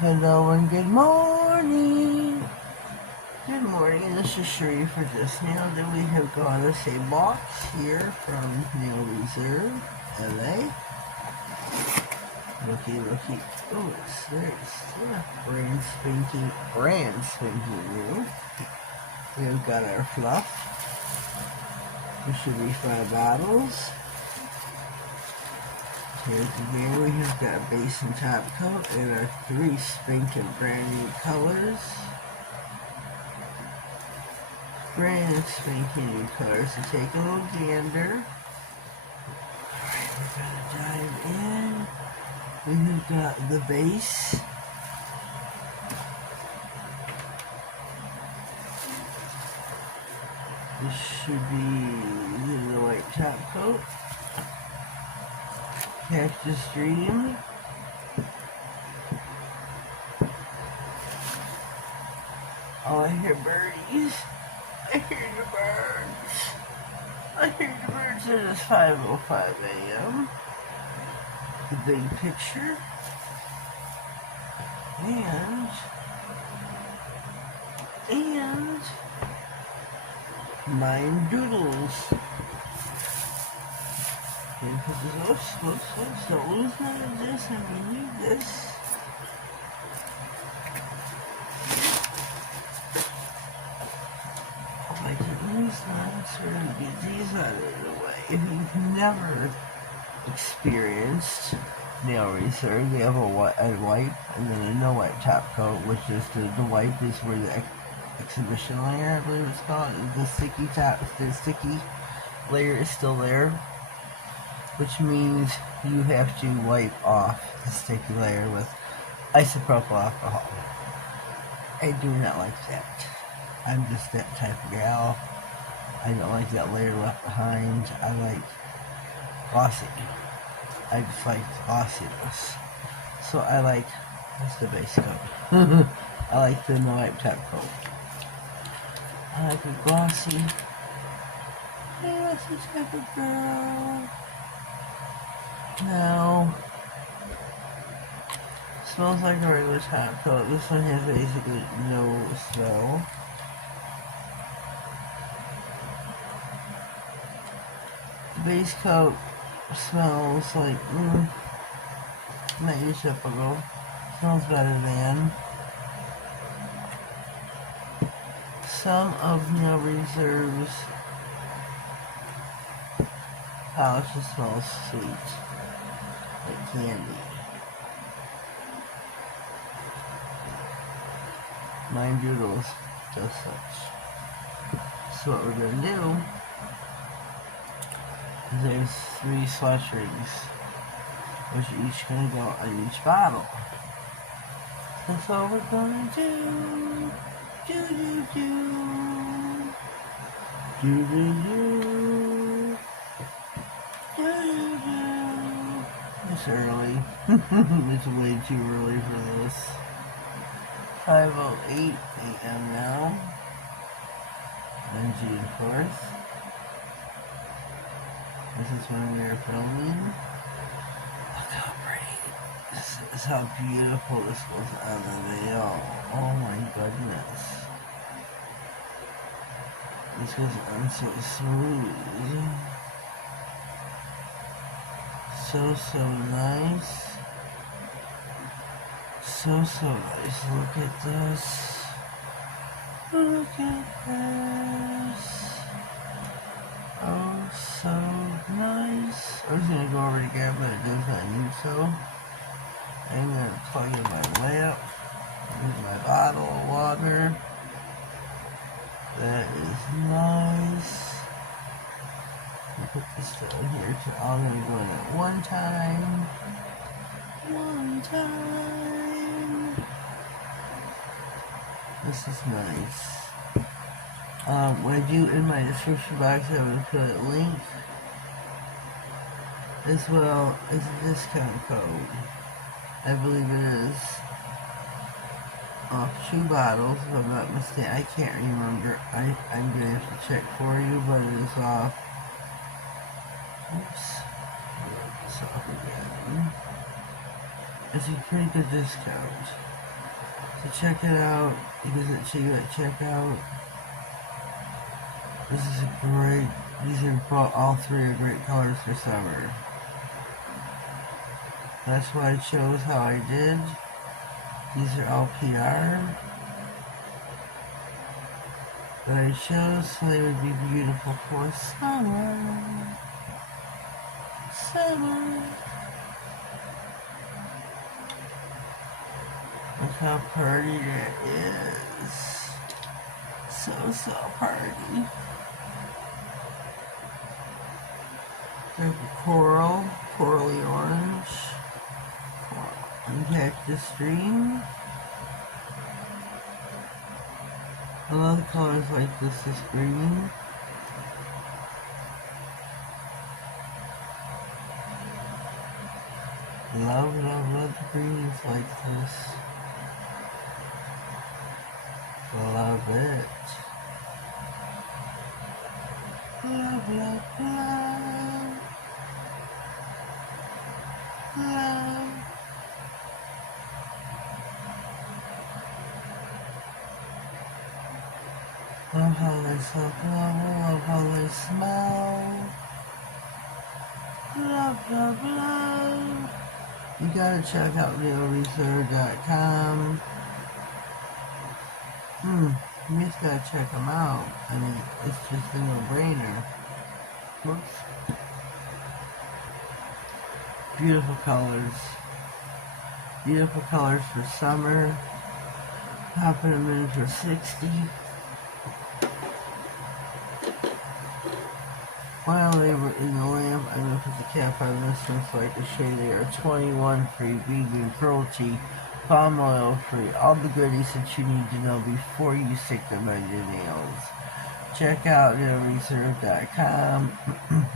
Hello, and good morning. Good morning, this is Sheree for Just.nailedit. We have got us a box here from Nail Reserve, LA. Looky. Oh, it's still brand spanking new. We've got our fluff. There should be 5 bottles. Here's the beer. We have got a base and top coat and our 3 spanking brand new colors. Brand spanking new colors. So take a little gander. Alright, we're gonna dive in. We have got the base. This should be the white top coat. Cactus Dream. Oh, I hear birdies. I hear the birds. I hear the birds. It is 5:05 a.m. The big picture. And mine doodles. And put this, oops, don't lose none of this, and we need this. If I can lose none, so we're going to get these out of the way. If you've never experienced Nail Reserve, we have a wipe and then a no wipe top coat, which is the wipe is where the exhibition layer, I believe it's called, the sticky layer is still there, which means you have to wipe off the sticky layer with isopropyl alcohol. I do not like that. I'm just that type of gal. I don't like that layer left behind. I like glossy. I just like glossiness. So I like, that's the base coat. I like the no wipe top coat. I like a glossy. Hey, that's the type of girl. Now, smells like a regular top coat. This one has basically no smell. The base coat smells like, not your typical. Smells better than some of Nail Reserve's polish. Smells sweet, like candy. Mine doodles, just such. So what we're gonna do is there's 3 swatch rings, which are each gonna go on each bottle. That's what we're gonna do. It's early. It's way too early for this. 5:08 a.m. now. On June 4th. This is when we are filming. Look how pretty. This is how beautiful this goes on the nail. Oh my goodness. This goes on so smooth. So nice. So nice. Look at this. Look at this. Oh, so nice. I was gonna go over to Glam, but it does not need so. I'm gonna plug in my lamp. Here's my bottle of water. That is nice. I'll put this down here. I'm gonna go in at one time. This is nice. What I do in my description box, I would put a link as well as a discount code. I believe it is off 2 bottles, if I'm not mistaken. I can't remember. I'm gonna have to check for you, but it is off. Oops. It's off again. It's a pretty good discount. So check it out. Check out. This is a great. All three are great colors for summer. That's why I chose how I did. These are all PR. But I chose so they would be beautiful for summer. Summer. Look how pretty that is. So pretty. There's a corally orange, and cactus green. I love the colors like this green. Love the greens like this. Love it. Love. Love how they look, love how they smell. Love. You gotta check out RealReserve.com. You just gotta check them out. I mean, it's just a no-brainer. Whoops. Beautiful colors. Beautiful colors for summer. Popping them in for $60. While they were in the lamp, I'm going to put the cap on this one so I can show you they are 21 free, vegan, cruelty, palm oil free, all the goodies that you need to know before you stick them on your nails. Check out RealReserve.com.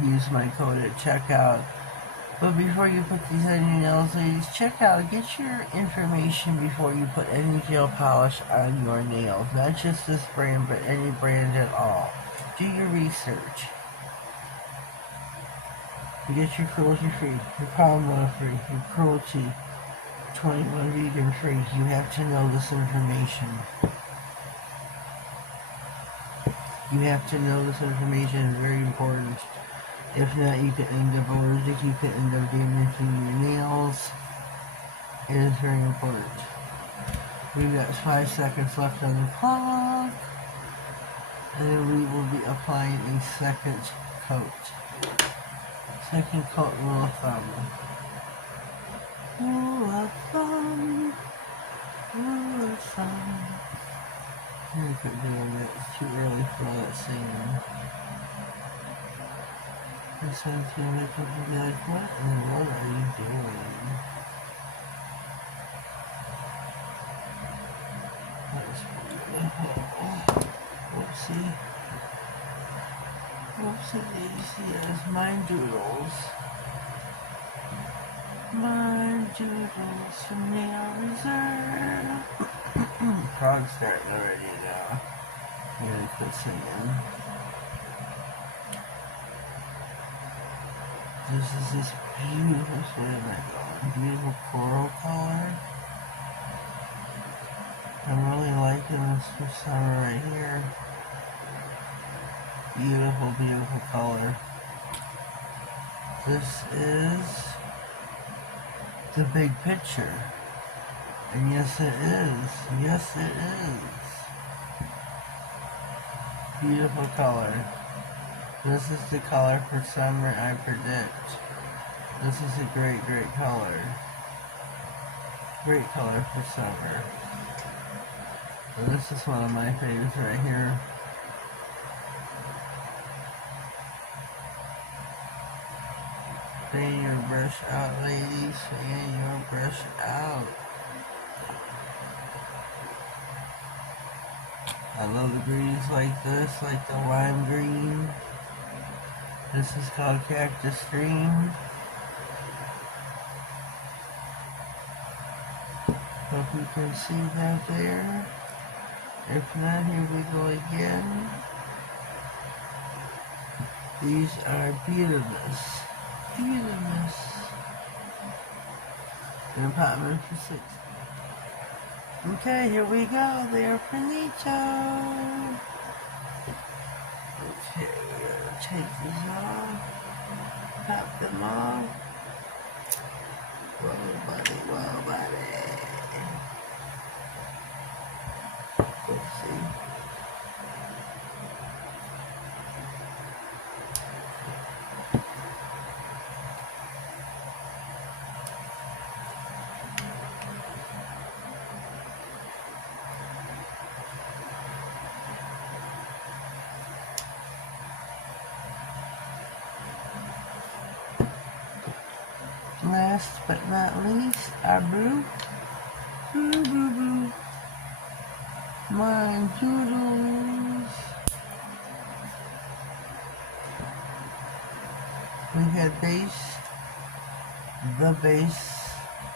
Use my code at checkout. But before you put these on your nails, ladies, check out, get your information before you put any gel polish on your nails. Not just this brand, but any brand at all. Do your research. You get your cruelty free, your palm oil free, your cruelty 21 vegan free. You have to know this information. You have to know this information. It's very important. If not, you could end up allergic. You could end up damaging your nails. It is very important. We've got 5 seconds left on the clock. And then we will be applying a second coat. Second coat rule of thumb. Rule of thumb. Rule of thumb. I could do it. It's too early for all that singing. And sometimes you make people be like, what in the world are you doing? That's beautiful. Whoopsie. Whoopsie daisy, yes, mine doodles. Mine doodles from Nail Reserve. Frog's starting already now. I'm gonna quit singing. This is this beautiful, beautiful coral color. I'm really liking this for summer right here. Beautiful, beautiful color. This is the big picture. And yes it is. Yes it is. Beautiful color. This is the color for summer I predict. This is a great, great color. Great color for summer. And this is one of my favorites right here. Fan your brush out, ladies. Fan your brush out. I love the greens like this, like the lime green. This is called cactus green. Hope you can see that there. If not, here we go again. These are beautiful. Beautiful. And pop them in for $6. Okay, here we go. They're finito. Okay, we're gonna take these off. Pop them off. Whoa, buddy, whoa, buddy. Let's see. Last but not least, our brew. Brew, brew, brew. Mine doodles. We had base. The base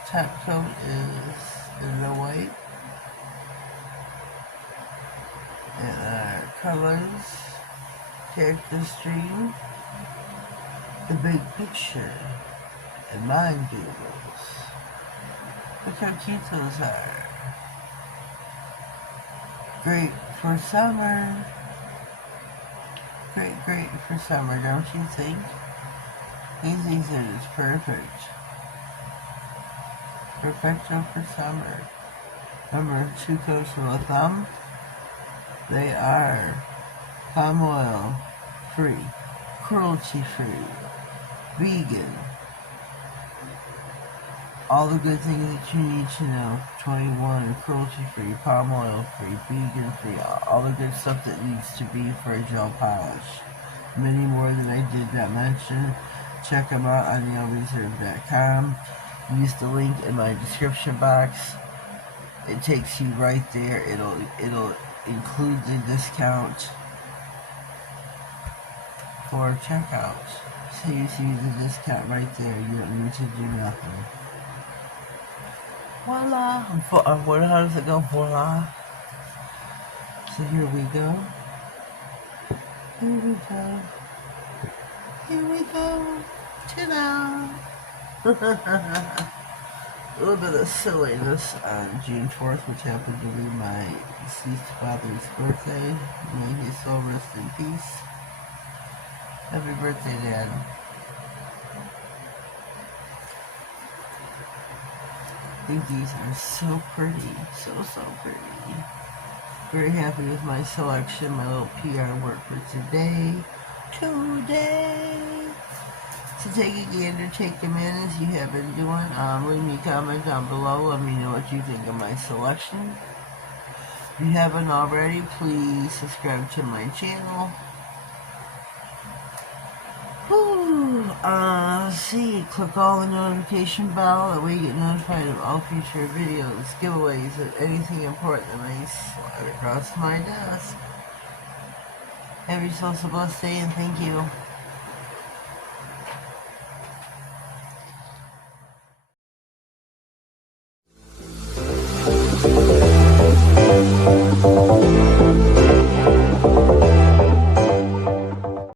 top coat is in the white. And our colors, character stream, the big picture, and mine doodles. Look how cute those are. Great for summer. Great for summer, don't you think? These are just perfect. Perfecto for summer. Remember, 2 coats of a thumb? They are palm oil free, cruelty free, vegan. All the good things that you need to know. 21, cruelty free, palm oil free, vegan free, all the good stuff that needs to be for a gel polish. Many more that I did not mention. Check them out on nailreserve.com. Use the link in my description box. It takes you right there. It'll include the discount for checkout. So you see the discount right there. You don't need to do nothing. Voila! How does it go? Voila! So here we go. Here we go. Here we go. Ta-da! A little bit of silliness on June 4th, which happened to be my deceased father's birthday. May his soul rest in peace. Happy birthday, Dad. I think these are so pretty. So pretty. Very happy with my selection, my little PR work for today. So take a gander, take them in as you have been doing. Leave me a comment down below. Let me know what you think of my selection. If you haven't already, please subscribe to my channel. Click all the notification bell. That way you get notified of all future videos, giveaways, and anything important that may slide across my desk. Have yourself a blessed day, and thank you.